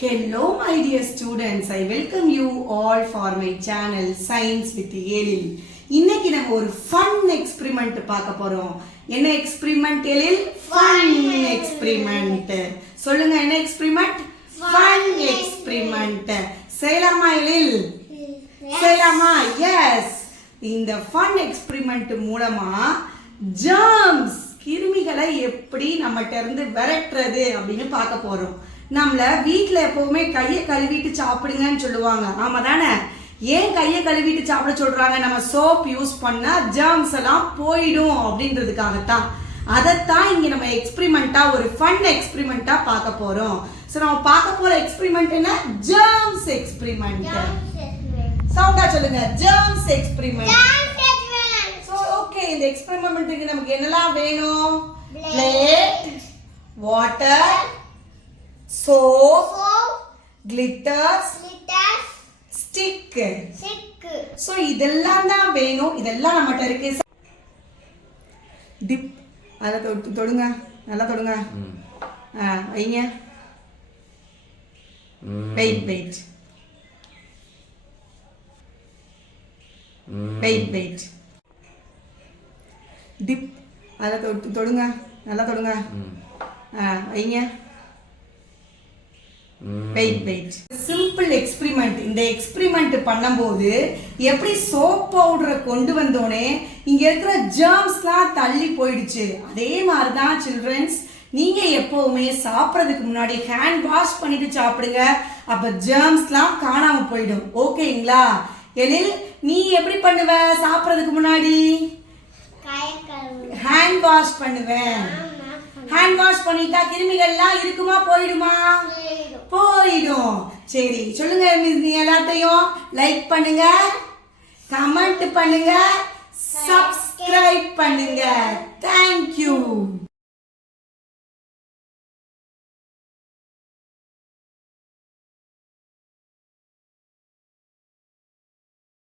Hello my dear students, I welcome you all for my channel Science with Elil. இன்னைக்கு நம்ம ஒரு fun experiment பார்க்க போறோம். என்ன experiment எழில்? Fun experiment. சொல்லுங்க என்ன experiment? Fun experiment. செய்யலாமா எழில்? செய்யலாமா? Yes. இந்த fun experiment மூலமா germs கிருமிகளை எப்படி நம்மகிட்ட இருந்து விரட்டுறது அப்படின்னு பார்க்க போறோம். நம்மள வீட்ல எப்பவுமே கையை கழுவிட்டு சாப்பிடுங்கன்னு சொல்லுவாங்க. ஆமா தானே? ஏன் கையை கழுவிட்டு சாப்பிட சொல்றாங்க? நம்ம சோப் யூஸ் பண்ணா ஜெர்ம்ஸ் எல்லாம் போயிடும் அப்படின்றதுக்காகத்தான். அதைத்தான் இங்க நம்ம எக்ஸ்பெரிமெண்டா ஒரு ஃபன் எக்ஸ்பெரிமெண்டா பார்க்க போறோம். சோ நம்ம பார்க்க போற எக்ஸ்பெரிமெண்ட் என்ன? Germs experiment. சவுண்டா சொல்லுங்க. Germs experiment. சோ ஓகே, இந்த எக்ஸ்பெரிமெண்ட்டுக்கு நமக்கு என்னலாம் வேணும்? Plate, water, soap, glitters, stick. So இதெல்லாம் தான் வேணும். இதெல்லாம் நம்மட்ட இருக்கு. டிப் அத தொடுங்க, நல்லா தொடுங்க. வைங்க. வெயிட் டிப் அத தொடுங்க, நல்லா தொடுங்க. வைங்க. Wait simple experiment. இந்த எக்ஸ்பெரிமெண்ட் பண்ணும்போது எப்படி சோப் பவுடரை கொண்டு வந்தோனே இங்க இருக்கிற ஜெர்ம்ஸ்லாம் தள்ளி போயிடுச்சு. அதே மாதிரிதான் சில்ட்ரன்ஸ், நீங்க எப்பவுமே சாப்பிட்றதுக்கு முன்னாடி ஹேண்ட் வாஷ் பண்ணிட்டு சாப்பிடுங்க. அப்ப ஜெர்ம்ஸ்லாம் காணாம போயிடும். ஓகேங்களா? எழில், நீ எப்படி பண்ணுவ சாப்பிட்றதுக்கு முன்னாடி? ஹேண்ட் வாஷ் பண்ணுவேன். ஹேண்ட் வாஷ் பண்ணிட்டா கிருமிகள்லாம் இருக்குமா போயிடுமா? போயிடும். சரி சொல்லுங்க மிஸ், நீ எல்லாத்தையும் லைக் பண்ணுங்க, கமெண்ட் பண்ணுங்க, சப்ஸ்கிரைப் பண்ணுங்க. தேங்க்யூ.